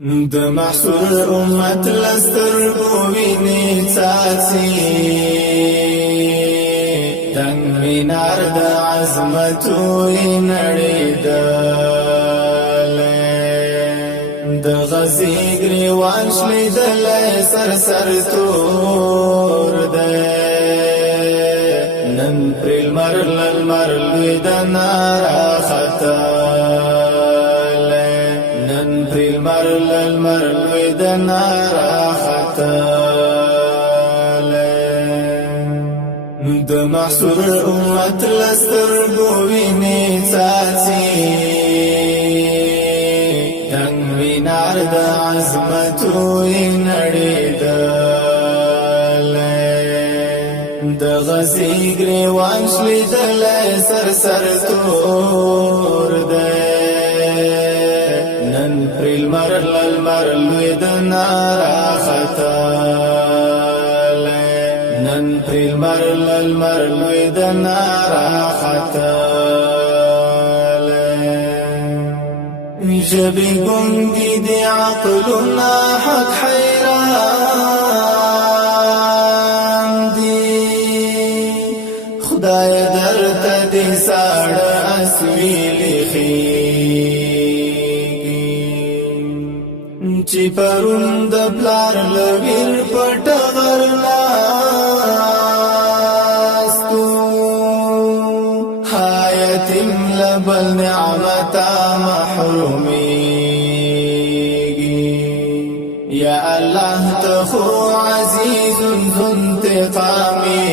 د محصول امت لسترګو ویني څاڅي تنگ مینار د عظمتو نړیدل د غزي ګریوان شلیدل سر سر تور ده نن پرل مرل د نارا خطا المرل د نارا خطال د محصول امت لسترګو ویني څاڅي تنگ وینار د عظمتو نړیدل د غزي ګریوان شلیدل سر سر تور ده المرل د نارا خطال نن پر المرل د نارا خطال جبي ګونګي دي عقلنا حق حیران دي خدای درته دي ساړه اسویلي چی پرون د پلار لویر پټ غرلاستو حیاتیم لبل نعمتا محرومیگی یا اللہ تخو عزیز انتقامی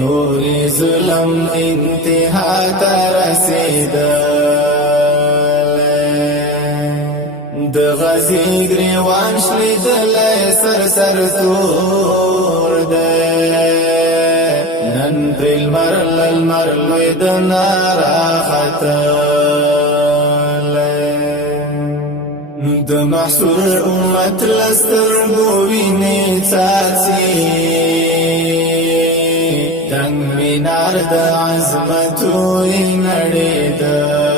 نور ظلم انتہا ترسیدہ د غزي ګریوان شلیدل سر سر تور ده نن پر المرل د نارا خطال د محصول امت لسترګو ویني څاڅي تنگ مینار د عظمتو نړیدل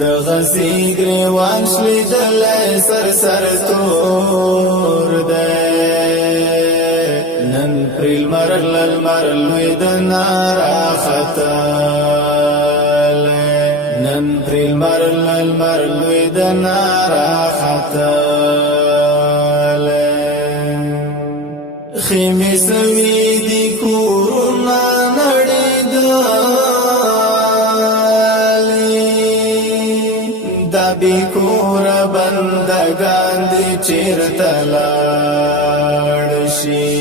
د غزي ګریوان شلیدل سر سر تور ده نن پر المرل د نارا خطال نن پر المرل د نارا خطال خیمه سوي دي کورونه بیکور بندگان دی چیرته لاړ شي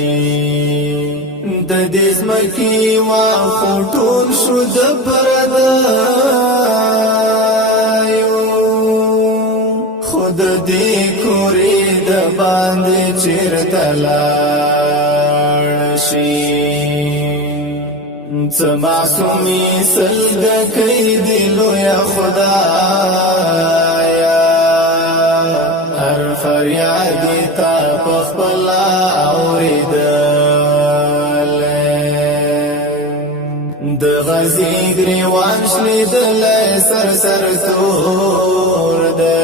د دې ځمکې واخو ټول شو د پردیو خود دې کورې د باندې چیرته لاړ شي څه معصومي سجده کوي دی لویه خدایا هر فریاد تا په خپل اورېدل د غزي ګریوان شلیدل سر سر تور ده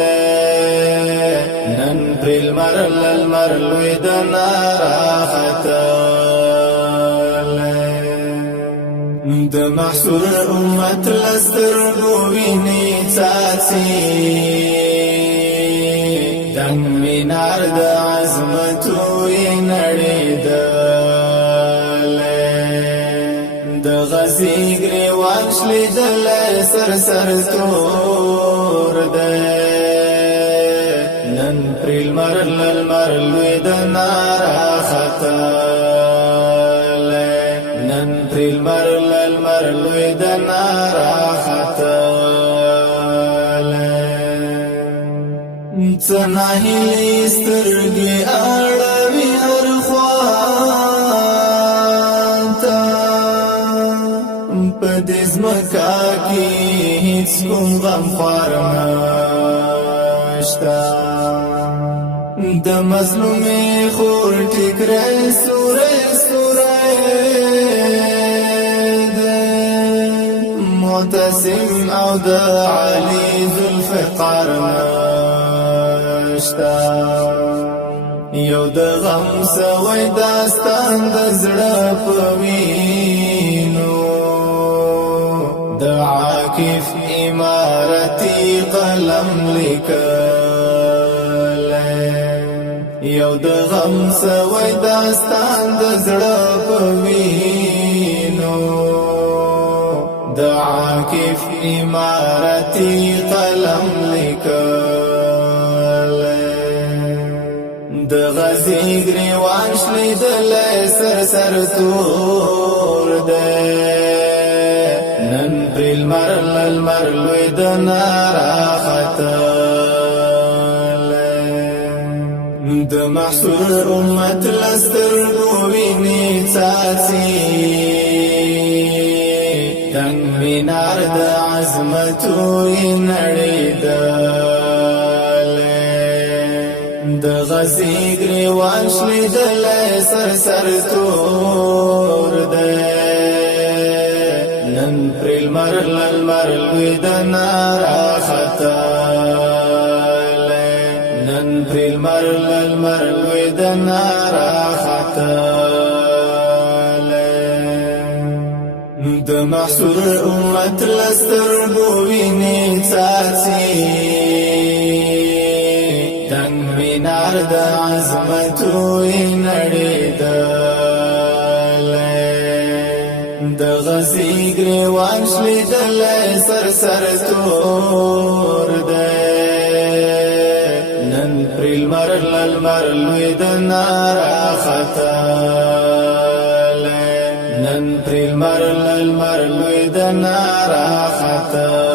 نن پر المرل د نارا خطال د محصول امت لسترګو ویني څاڅي تنگ مینار د عظمتو نړیدل د غزي ګریوان شلیدل سر سر تور ده نن پر المرل د نارا خطال نن پر المرل د نارا خطال څناهلی سترګې اړوي هر خواته په دې ځمکه کې هیڅ کوم غم خوار نشته د مظلومې خور ټیکرې سورې معتصم او د علي ذوالفقار نشتا یو د غم سوی داستان د زړه په وینو د عاکف امارتي قلم لیکل یو د غم سوی داستان د زړه په وینو د عاکف امارتي قلم لیکل د غزي ګریوان شلیدل سر تور ده نن پر المر لوی د نارا ختل د محصور امت لستر ویني څاڅي تنگ مینار د عظمتو نړیدل د غزي ګریوان شلیدل سر تور ده نن پر المر لوی د نارا ختل نن پر المر لوی د نارا ختل د محصور امت لستر ویني څاڅي تنگ مینار د عظمتو نړیدل د غزي ګریوان شلیدل سر تور ده نن پر المر لوی د نارا ختل نن پر المر لوی د نارا ختل